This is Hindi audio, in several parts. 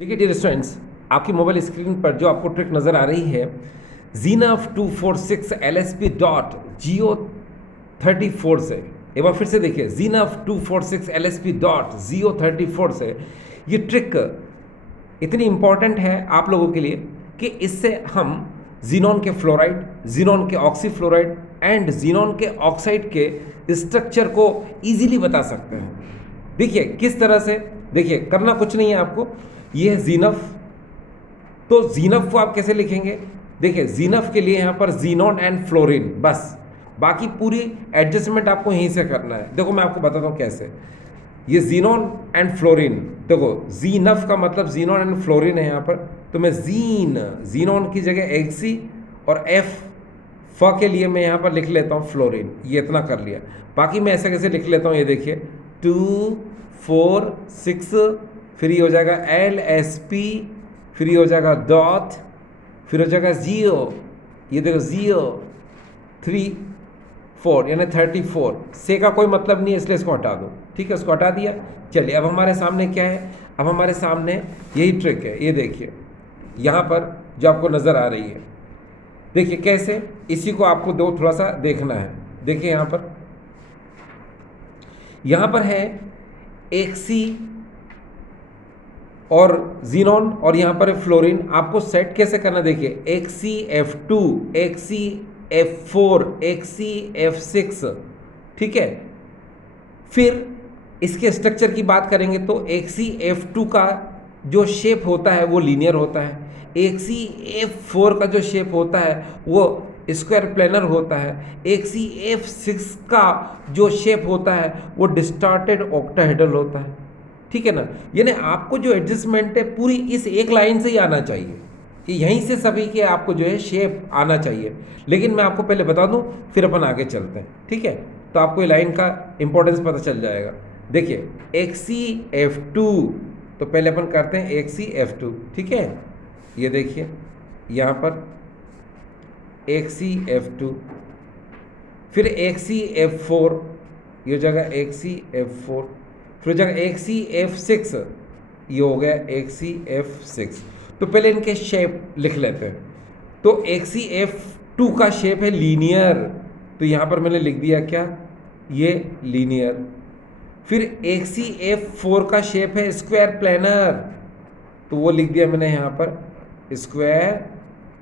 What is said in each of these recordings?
देखिए डियर स्टूडेंट्स, आपकी मोबाइल स्क्रीन पर जो आपको ट्रिक नज़र आ रही है जीनफ 246 LSP डॉट जियो 34 से। एक बार फिर से देखिए जीनफ 246 LSP डॉट जियो 34 से। ये ट्रिक इतनी इम्पॉर्टेंट है आप लोगों के लिए कि इससे हम जीनॉन के फ्लोराइड, जीनॉन के ऑक्सीफ्लोराइड एंड जीनॉन के ऑक्साइड के स्ट्रक्चर को इजीली बता सकते हैं। देखिए किस तरह से, देखिए करना कुछ नहीं है आपको। ये है जीनफ, तो जीनफ को आप कैसे लिखेंगे? देखिए जीनफ के लिए यहाँ पर जीनॉन एंड फ्लोरीन, बस बाकी पूरी एडजस्टमेंट आपको यहीं से करना है। देखो मैं आपको बताता हूँ कैसे। ये जीनॉन एंड फ्लोरीन, देखो जीनफ का मतलब जीनॉन एंड फ्लोरीन है यहाँ पर, तो मैं जीनॉन की जगह एक्सी और एफ फ के लिए मैं यहाँ पर लिख लेता हूँ फ्लोरीन। ये इतना कर लिया। बाकी मैं ऐसे कैसे लिख लेता हूँ, ये देखिए 2 4 6, फिर ये हो जाएगा LSP, फिर ये हो जाएगा डॉट, फिर हो जाएगा जियो, ये देखो जियो 3 4 यानी 34। से का कोई मतलब नहीं है इसलिए इसको हटा दो। ठीक है, उसको हटा दिया। चलिए अब हमारे सामने क्या है? अब हमारे सामने यही ट्रिक है। ये देखिए यहाँ पर जो आपको नज़र आ रही है, देखिए कैसे, इसी को आपको दो थोड़ा सा देखना है। देखिए यहाँ पर है एक्सी और जीनॉन और यहाँ पर है फ्लोरीन। आपको सेट कैसे करना, देखिए XCF2, XCF4, XCF6। ठीक है, फिर इसके स्ट्रक्चर की बात करेंगे तो XCF2 का जो शेप होता है वो लीनियर होता है, XCF4 का जो शेप होता है वो स्क्वायर प्लेनर होता है, XCF6 का जो शेप होता है वो डिस्टॉर्टेड ऑक्टाहेड्रल होता है। ठीक है ना, यानी आपको जो एडजस्टमेंट है पूरी इस एक लाइन से ही आना चाहिए कि यहीं से सभी के आपको जो है शेप आना चाहिए। लेकिन मैं आपको पहले बता दूं फिर अपन आगे चलते हैं। ठीक है, तो आपको ये लाइन का इंपॉर्टेंस पता चल जाएगा। देखिए XCF2, तो पहले अपन करते हैं XCF2। ठीक है, ये देखिए यहाँ पर XCF2, फिर XCF4, ये जगह XCF4, फिर जगह XCF6, ये हो गया XCF6। तो पहले इनके शेप लिख लेते हैं। तो XCF2 का शेप है लीनियर, तो यहाँ पर मैंने लिख दिया क्या, ये लीनियर। फिर XCF4 का शेप है स्क्वायर प्लेनर, तो वो लिख दिया मैंने यहाँ पर स्क्वायर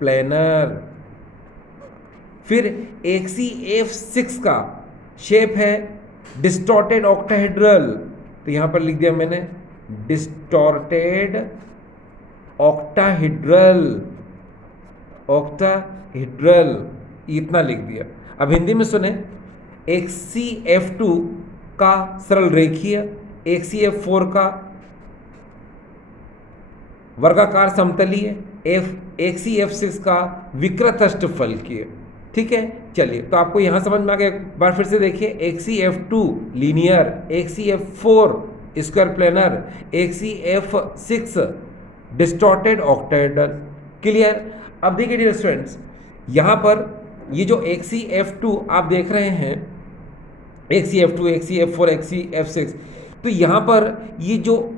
प्लेनर। फिर XCF6 का शेप है डिस्टॉर्टेड ऑक्टाहेड्रल, तो यहाँ पर लिख दिया मैंने डिस्टॉर्टेड ऑक्टाहेड्रल, ऑक्टाहेड्रल, इतना लिख दिया। अब हिंदी में सुने, XCF2 का सरल रेखीय, XCF4 का वर्गाकार समतलीय, XCF6 का विकृत अष्टफलकीय। ठीक है, चलिए तो आपको यहाँ समझ में आ गया। एक बार फिर से देखिए, XCF2 linear, XCF4 square planar, XCF6 distorted octahedral. Clear? अब देखिए डियर स्टूडेंट्स, यहाँ पर ये जो XCF2 आप देख रहे हैं, XCF2, XCF4, XCF6, तो यहाँ पर ये जो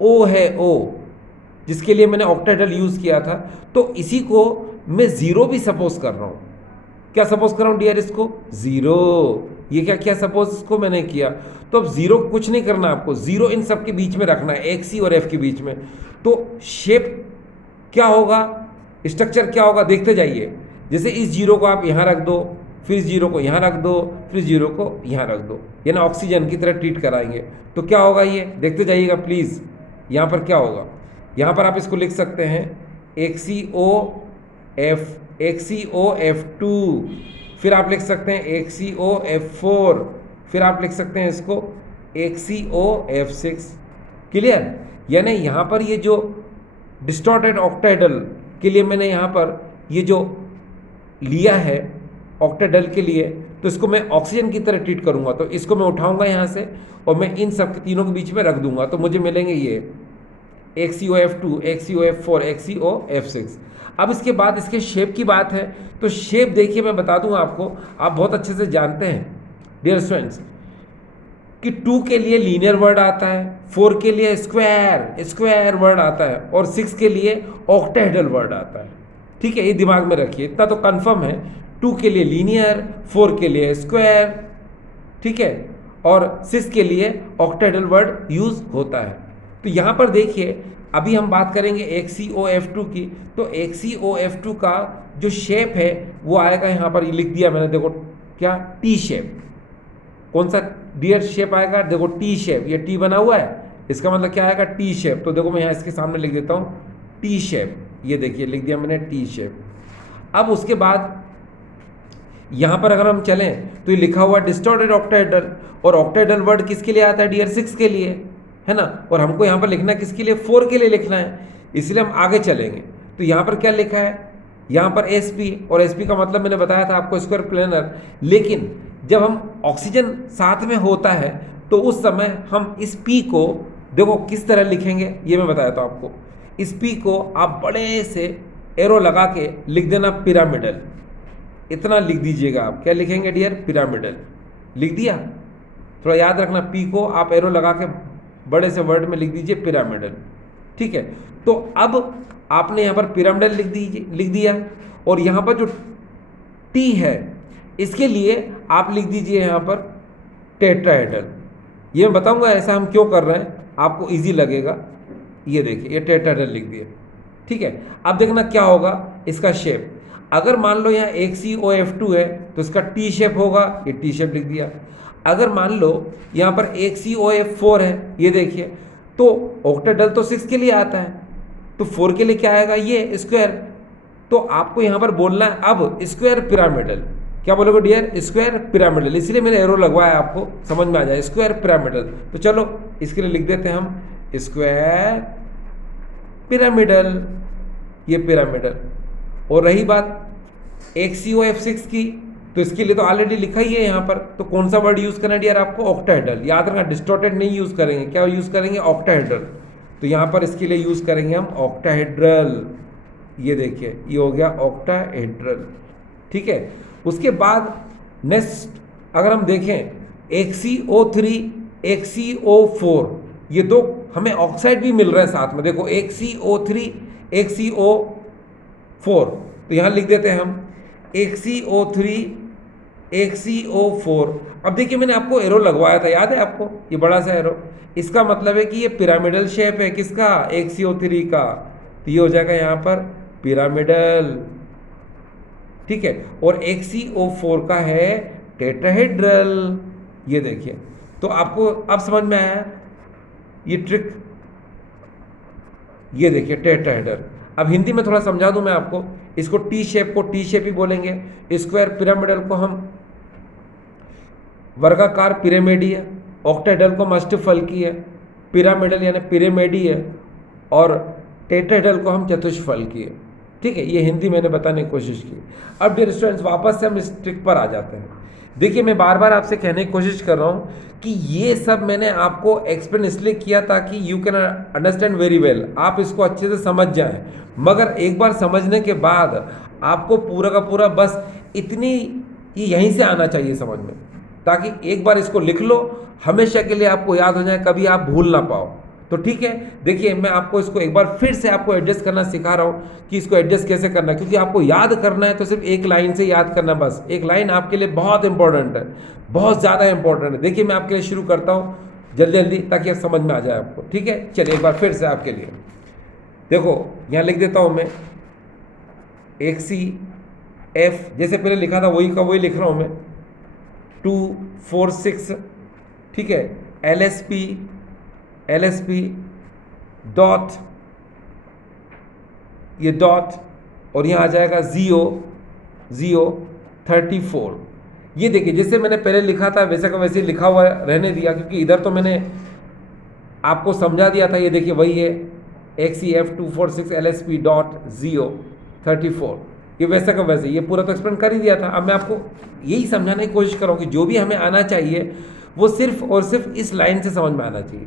O है, O जिसके लिए मैंने ऑक्टाहेड्रल यूज़ किया था, तो इसी को मैं ज़ीरो भी सपोज कर रहा हूँ। क्या सपोज कर रहा हूँ डियर? इसको ज़ीरो। ये क्या क्या सपोज इसको मैंने किया, तो अब ज़ीरो कुछ नहीं करना आपको, ज़ीरो इन सब के बीच में रखना है, XC और F के बीच में। तो शेप क्या होगा, स्ट्रक्चर क्या होगा, देखते जाइए। जैसे इस जीरो को आप यहाँ रख दो, फिर इस जीरो को यहाँ रख दो, फिर इस जीरो को यहाँ रख दो, यानी ऑक्सीजन की तरह ट्रीट कराएंगे। तो क्या होगा, ये देखते जाइएगा प्लीज़। यहाँ पर क्या होगा, यहाँ पर आप इसको लिख सकते हैं XCOF2, फिर आप लिख सकते हैं XCOF4, फिर आप लिख सकते हैं इसको XCOF6। क्लियर? यानी यहाँ पर ये जो डिस्टॉर्टेड ऑक्टाहेड्रल के लिए मैंने यहाँ पर ये जो लिया है ऑक्टाहेड्रल के लिए, तो इसको मैं ऑक्सीजन की तरह ट्रीट करूँगा। तो इसको मैं उठाऊँगा यहाँ से और मैं इन सब तीनों के बीच में रख दूँगा, तो मुझे मिलेंगे ये XCOF2, XCOF4, XCOF6। अब इसके बाद इसके शेप की बात है, तो शेप देखिए मैं बता दूं आपको, आप बहुत अच्छे से जानते हैं डियर स्टूडेंट्स कि 2 के लिए लीनियर वर्ड आता है, 4 के लिए स्क्वायर वर्ड आता है और 6 के लिए ऑक्टाहेड्रल वर्ड आता है। ठीक है, ये दिमाग में रखिए, इतना तो कंफर्म है। 2 के लिए लीनियर, 4 के लिए स्क्वायर, ठीक है, और 6 के लिए ऑक्टाहेड्रल वर्ड यूज होता है। तो यहाँ पर देखिए, अभी हम बात करेंगे XeO F2 की। तो XeO F2 का जो शेप है वो आएगा, यहाँ पर लिख दिया मैंने, देखो क्या, टी शेप। कौन सा डियर शेप आएगा, देखो टी शेप, ये टी बना हुआ है, इसका मतलब क्या आएगा, टी शेप। तो देखो मैं यहाँ इसके सामने लिख देता हूँ टी शेप, ये देखिए लिख दिया मैंने टी शेप। अब उसके बाद यहाँ पर अगर हम चलें तो ये लिखा हुआ डिस्टॉर्टेड ऑक्टाहेड्रल, और ऑक्टाहेड्रल वर्ड किसके लिए आता है डियर, 6 के लिए, है ना। और हमको यहाँ पर लिखना किसके लिए, 4 के लिए लिखना है, इसलिए हम आगे चलेंगे। तो यहाँ पर क्या लिखा है, यहाँ पर SP, और SP का मतलब मैंने बताया था आपको, स्क्वायर प्लेनर। लेकिन जब हम ऑक्सीजन साथ में होता है तो उस समय हम इस P को देखो किस तरह लिखेंगे, ये मैं बताया था आपको। इस P को आप बड़े से एरो लगा के लिख देना पिरामिडल, इतना लिख दीजिएगा आप। क्या लिखेंगे डियर, पिरामिडल लिख दिया। थोड़ा याद रखना, P को आप एरो लगा के बड़े से वर्ड में लिख दीजिए पिरामिडल, ठीक है। तो अब आपने यहाँ पर पिरामिडल लिख दिया, और यहाँ पर जो T है इसके लिए आप लिख दीजिए यहाँ पर टेट्राहेड्रल। ये मैं बताऊंगा ऐसा हम क्यों कर रहे हैं, आपको इजी लगेगा। ये देखिए, ये टेट्राहेड्रल लिख दिया, ठीक है। अब देखना क्या होगा इसका शेप। अगर मान लो यहाँ XeO F2 है तो इसका टी शेप होगा, ये टी शेप लिख दिया। अगर मान लो यहाँ पर XeO F4 है, ये देखिए, तो ऑक्टाहेड्रल तो 6 के लिए आता है, तो 4 के लिए क्या आएगा, ये स्क्वायर। तो आपको यहाँ पर बोलना है अब स्क्वायर पिरामिडल। क्या बोलोगे डियर, स्क्वायर पिरामिडल, इसलिए मैंने एरो लगवाया, आपको समझ में आ जाए, स्क्वायर पिरामिडल। तो चलो इसके लिए लिख देते हैं हम स्क्वायर पिरामिडल, ये पिरामिडल। और रही बात XeO F6 की, तो इसके लिए तो ऑलरेडी लिखा ही है यहाँ पर। तो कौन सा वर्ड यूज करना है डियर आपको, ऑक्टाहेड्रल। याद रखना, डिस्टॉर्टेड नहीं यूज करेंगे, क्या यूज करेंगे, ऑक्टाहेड्रल। तो यहाँ पर इसके लिए यूज करेंगे हम ऑक्टाहेड्रल, ये देखिए ये हो गया ऑक्टाहेड्रल, ठीक है। उसके बाद नेक्स्ट अगर हम देखें XeO3 XeO4, ये दो हमें ऑक्साइड भी मिल रहा है साथ में, देखो XeO3 XeO4। तो यहाँ लिख देते हैं हम XeO3 XeO4। अब देखिए मैंने आपको एरो लगवाया था, याद है आपको, ये बड़ा सा एरो, इसका मतलब है कि ये पिरामिडल शेप है, किसका, XeO3 का। तो ये हो जाएगा यहाँ पर पिरामिडल, ठीक है। और XeO4 का है टेट्राहेड्रल, ये देखिए। तो आपको अब समझ में आया ये ट्रिक, ये देखिए टेट्राहेड्रल। अब हिंदी में थोड़ा समझा दूं मैं आपको, इसको टी शेप को टी शेप ही बोलेंगे, स्क्वायर पिरामिडल को हम वर्गाकार पिरामिडी है, ऑक्टाहेड्रल को मष्टफलकी है, पिरामिडल यानी पिरामिडी है, और टेट्राहेड्रल को हम चतुष्फलकी है, ठीक है। ये हिंदी मैंने बताने की कोशिश की। अब डियर स्टूडेंट्स वापस से हम इस ट्रिक पर आ जाते हैं। देखिए मैं बार बार आपसे कहने की कोशिश कर रहा हूँ कि ये सब मैंने आपको एक्सप्लेन इसलिए किया ताकि you can understand very well, आप इसको अच्छे से समझ जाएं। मगर एक बार समझने के बाद आपको पूरा का पूरा बस इतनी यहीं से आना चाहिए समझ में, ताकि एक बार इसको लिख लो, हमेशा के लिए आपको याद हो जाए, कभी आप भूल ना पाओ। तो ठीक है, देखिए मैं आपको इसको एक बार फिर से आपको एडजस्ट करना सिखा रहा हूँ कि इसको एडजस्ट कैसे करना है, क्योंकि आपको याद करना है तो सिर्फ एक लाइन से याद करना, बस एक लाइन आपके लिए बहुत इंपॉर्टेंट है, बहुत ज़्यादा इंपॉर्टेंट है। देखिए मैं आपके लिए शुरू करता हूँ जल्दी जल्दी ताकि आप समझ में आ जाए आपको, ठीक है। चलिए एक बार फिर से आपके लिए देखो यहाँ लिख देता हूँ मैं XeF, जैसे पहले लिखा था वही का वही लिख रहा हूँ मैं, 246, ठीक है, LSP डॉट, ये डॉट, और यहाँ आ जाएगा ZeO34। ये देखिए जैसे मैंने पहले लिखा था वैसे का वैसे लिखा हुआ रहने दिया, क्योंकि इधर तो मैंने आपको समझा दिया था। ये देखिए वही है XeF246 LSP डॉट ZeO34, ये वैसा का वैसे, ये पूरा तो एक्सप्लेन कर ही दिया था। अब मैं आपको यही समझाने की कोशिश कर रहा हूँ कि जो भी हमें आना चाहिए वो सिर्फ और सिर्फ इस लाइन से समझ में आना चाहिए,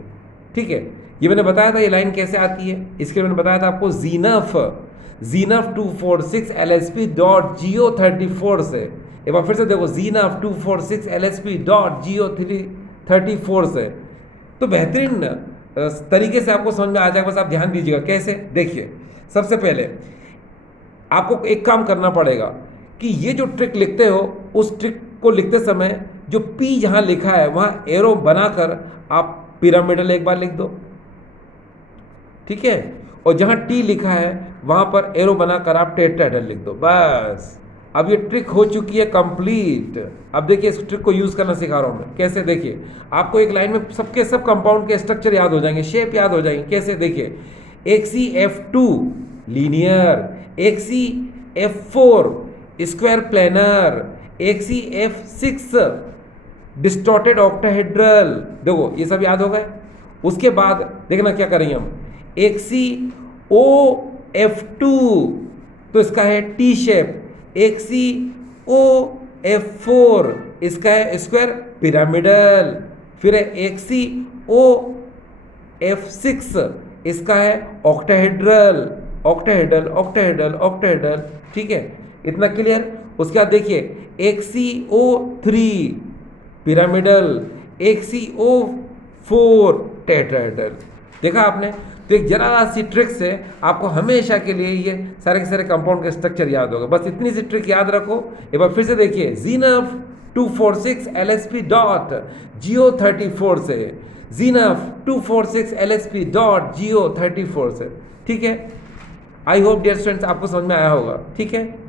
ठीक है। ये मैंने बताया था ये लाइन कैसे आती है, इसके लिए मैंने बताया था आपको ZeNF 246 LSP डॉट ZeO34 से। एक बार फिर से देखो ZeNF 246 LSP डॉट 34 से। तो बेहतरीन तरीके से आपको समझ में आ जाएगा, बस आप ध्यान दीजिएगा। कैसे? देखिए, सबसे पहले आपको एक काम करना पड़ेगा कि ये जो ट्रिक लिखते हो, उस ट्रिक को लिखते समय जो पी जहाँ लिखा है वहाँ एरो बनाकर आप पिरामिडल एक बार लिख दो, ठीक है? और जहाँ टी लिखा है वहाँ पर एरो बनाकर आप टेट्राहेड्रल लिख दो, बस। अब ये ट्रिक हो चुकी है कंप्लीट। अब देखिए, इस ट्रिक को यूज़ करना सिखा रहा हूँ मैं। कैसे? देखिए, आपको एक लाइन में सबके सब कंपाउंड के स्ट्रक्चर याद हो जाएंगे, शेप याद हो जाएंगे। कैसे? देखिए, HCF2 linear, HCF4 square planar, HCF6 distorted octahedral. देखो, ये सब याद हो गए। उसके बाद देखना क्या करेंगे हम, HCOF2 तो इसका है टी शेप, HCOF4 इसका है स्क्वायर पिरामिडल, फिर है HCOF6 इसका है ऑक्टाहेड्रल, ऑक्टाहेड्रल ऑक्टाहेड्रल ऑक्टाहेड्रल, ठीक है? इतना क्लियर? उसके बाद देखिए, HCO3 पिरामिडल, HCO4 टेट्राहेड्रल। देखा आपने? तो एक जरा सी ट्रिक से आपको हमेशा के लिए ये सारे के सारे कंपाउंड का स्ट्रक्चर याद होगा। बस इतनी सी ट्रिक याद रखो। एक बार फिर से देखिए, ज़ीनफ 246 LSP डॉट GO34 से, ज़ीनफ 246 LSP डॉट GO34 से, ठीक है? आई होप डियर स्टूडेंट्स आपको समझ में आया होगा, ठीक है?